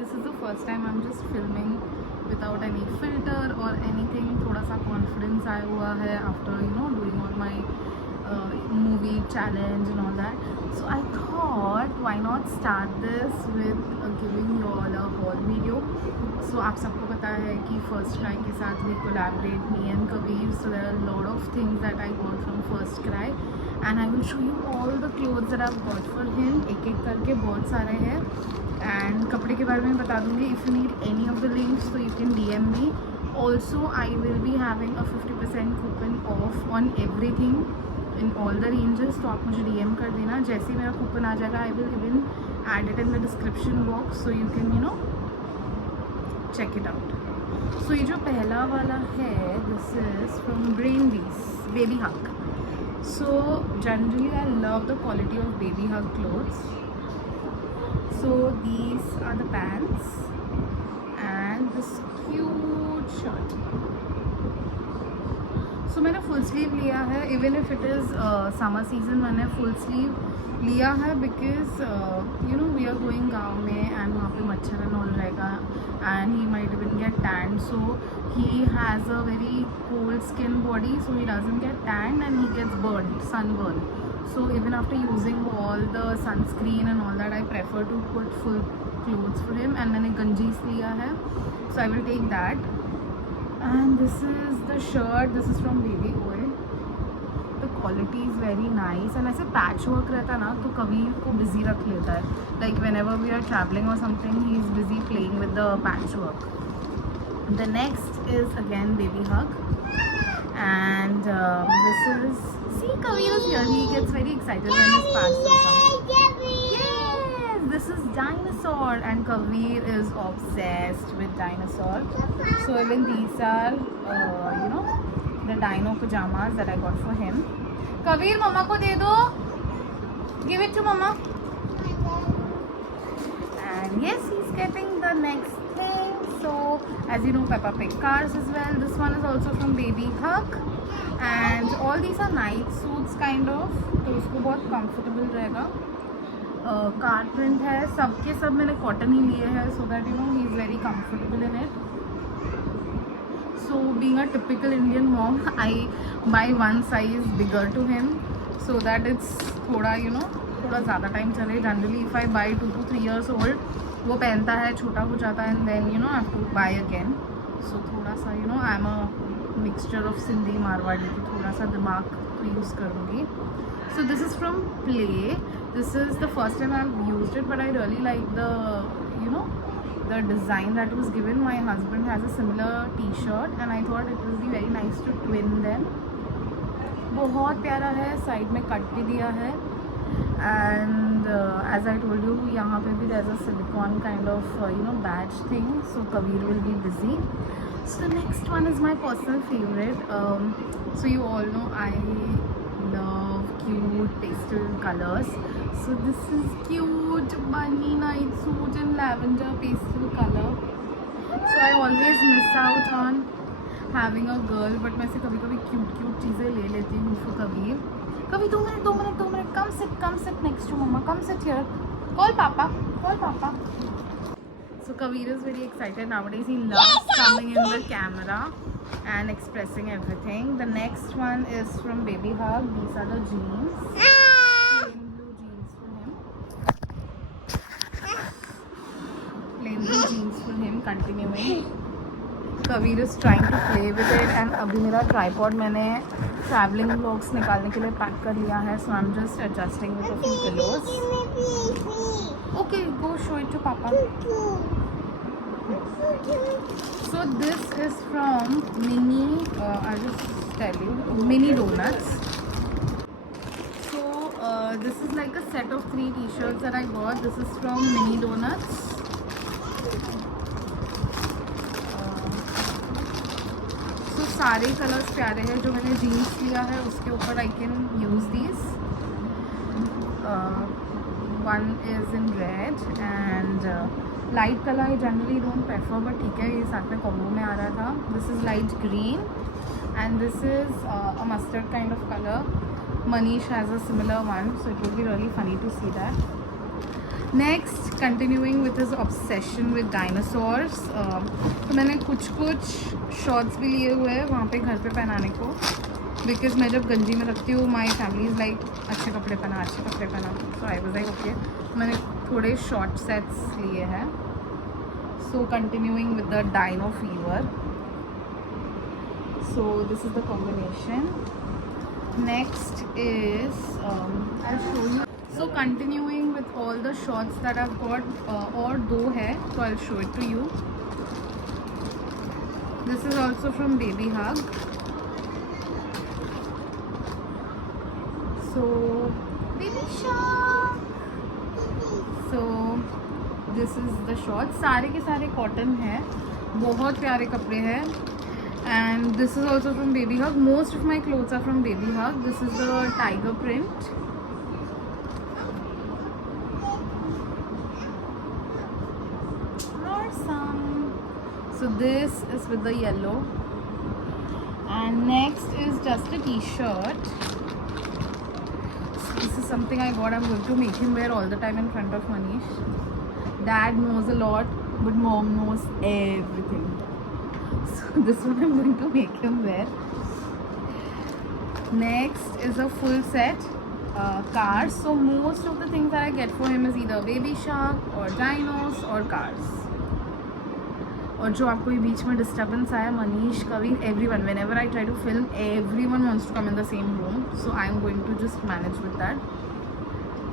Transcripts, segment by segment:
this is the first time I'm just filming without any filter or anything. थोड़ा सा confidence आया हुआ है after doing all my movie challenge and all that. So I thought why not start this with giving you all a haul video. So आप सबको पता है कि First Cry के साथ we collaborate, me and Kabir. So there are a lot of things that I got from First Cry, and I will show you all the clothes that I've got for him. एक एक करके बहुत सारे हैं, and कपड़े के बारे में बता दूँगी. If you need any of the links, so you can DM me. Also, I will be having a 50% coupon off on everything in all the ranges. तो आप मुझे DM कर देना. जैसे ही मेरा कूपन आ जाएगा, I will even add it in the description box, so you can check it out. So ये जो पहला वाला है, this is from Brainbees, Baby Hug. So generally I love the quality of Baby Hug clothes. So these are the pants and this cute shirt. So मैंने full sleeve लिया है, even if it is summer season. मैंने full sleeve लिया है because we are going गाँव में and वहाँ पे मच्छर एंड ऑल रहेगा, and he might even get tan. So he has a very cold skin body, so he doesn't get tan and he gets burned, sunburn. So even after using all the sunscreen and all that, I prefer to put full clothes for him. And मैंने गंजीस लिया है, so I will take that. And this is the shirt. This is from Baby Oil. The quality is very nice. And ऐसे patch work रहता है ना, तो कबीर को busy रख लेता है. Like whenever we are traveling or something, he is busy playing with the patch work. The next is again Baby Hug, and this is, see, Kabir is here. He gets very excited when his parcel comes. Yes, this is Dinosaur, and Kabir is obsessed with Dinosaur. So even these are the Dino pajamas that I got for him. Kabir, mama ko de do. Give it to mama. And yes, he's getting the next thing. So as you know, Peppa Pig cars as well. This one is also from Baby Hug, and all these are night suits kind of, तो उसको बहुत comfortable रहेगा. Car print है, सबके सब मैंने cotton ही लिए हैं, so that he is very comfortable in it. So being a typical Indian mom, I buy one size bigger to him so that it's थोड़ा थोड़ा ज़्यादा टाइम चले. Generally if I buy 2 to 3 years old, वो पहनता है, छोटा हो जाता है, and then I have to buy again. So थोड़ा सा I am a mixture of Sindhi Marwari, तो थोड़ा सा दिमाग यूज़ करूँगी. So this is from Play. This is the first time I've used it, but I really like the the design that was given. My husband has a similar t-shirt and I thought it would be very nice to twin them. बहुत प्यारा है, side में cut भी दिया है, and as I told you, यहाँ पे भी there's a silicone kind of badge thing, so Kabir will be busy. So the next one is my personal favorite. So you all know I love cute pastel colors. So this is cute bunny night suit in lavender pastel color. So I always miss out on having a girl, but मैं से कभी-कभी cute चीज़ें ले लेती हूँ for Kabir. Kabir, 2 minutes. Come sit next to mama. Come sit here. Call papa. So Kabir is very excited nowadays. He loves coming in the camera and expressing everything. The next one is from Baby Hug. These are the jeans. Plain blue jeans for him. Plain blue jeans for him. Continuing. Kabir is trying to play with it, and अभी मेरा tripod मैंने traveling vlogs निकालने के लिए pack कर लिया है, so I'm just adjusting with a few pillows. Okay, go show it to Papa. So this is from Mini, I'll just tell you, Mini Donuts. So this is like a set of 3 t-shirts that I got. This is from Mini Donuts. So सारे colours प्यारे हैं. जो मैंने jeans लिया है उसके ऊपर I can use these. One is in red and light color I generally don't prefer, but ठीक है, ये साथ में कॉम्बो में आ रहा था. This is light green and this is a mustard kind of color. Manish has a similar one, so it will be really funny to see that. Next, continuing with his obsession with dinosaurs. तो मैंने कुछ shorts भी लिए हुए हैं वहाँ पे घर पे पहनाने को, बिकॉज मैं जब गंजी में रखती हूँ माई फैमिली इज़ लाइक अच्छे कपड़े पहना, अच्छे कपड़े पहना। So I was like okay, मैंने थोड़े शॉर्ट सेट्स लिए हैं। So continuing with the dino fever, so this is the combination. Next is I'll show you. So continuing with all the shorts that I've got, और दो है तो I'll show it to you. This is also from Baby Hug. So Baby Shark. So this is the shorts. सारे के सारे cotton है, बहुत प्यारे कपड़े हैं। And this is also from Baby Hug. Most of my clothes are from Baby Hug. This is the tiger print. Awesome. So this is with the yellow. And next is just a t-shirt. This is something I got. I'm going to make him wear all the time in front of Manish. Dad knows a lot, but mom knows everything. So this one I'm going to make him wear. Next is a full set cars. So most of the things that I get for him is either Baby Shark or dinos or cars. और जो आपको ये बीच में disturbance आया Manish Kavin everyone, whenever I try to film, everyone wants to come in the same room, so I am going to just manage with that.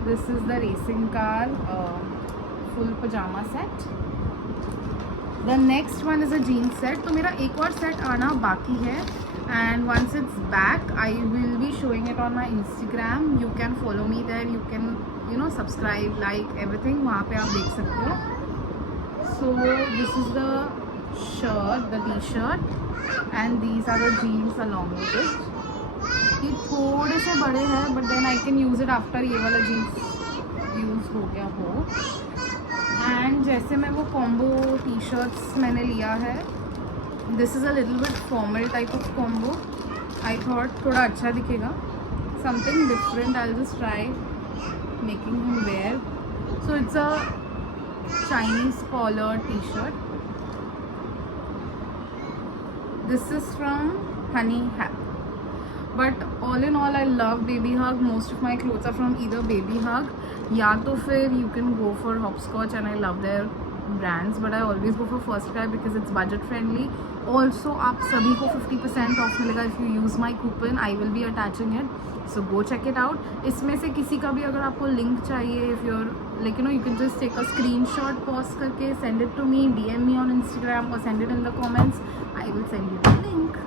This is the racing car full pajama set. The next one is a jeans set. तो मेरा एक और set आना बाकी है, and once it's back I will be showing it on my Instagram. You can follow me there, you can subscribe, like everything, वहाँ पे आप देख सकते हो. So this is the shirt, the t-shirt, and these are the jeans along with it. ये थोड़े से बड़े हैं, but then I can use it after ये वाला jeans यूज़ हो गया हो. एंड जैसे मैं वो कॉम्बो टी शर्ट्स मैंने लिया है, this is a little bit formal type of combo. I thought थोड़ा अच्छा दिखेगा, something different. I will just try making him wear. So it's a Chinese collar T shirt. This is from Honey Hap. But all in all I love Baby Hug. Most of my clothes are from either Baby Hug या तो फिर you can go for Hopscotch, and I love their brands, but I always go for FirstCry because it's budget friendly. Also आप सभी को 50% off मिलेगा if you use my coupon. I will be attaching it, so go check it out. इसमें से किसी का भी अगर आपको लिंक चाहिए, if your like you can just take a screenshot pause करके send it to me, DM me on Instagram or send it in the comments. I will send you the link.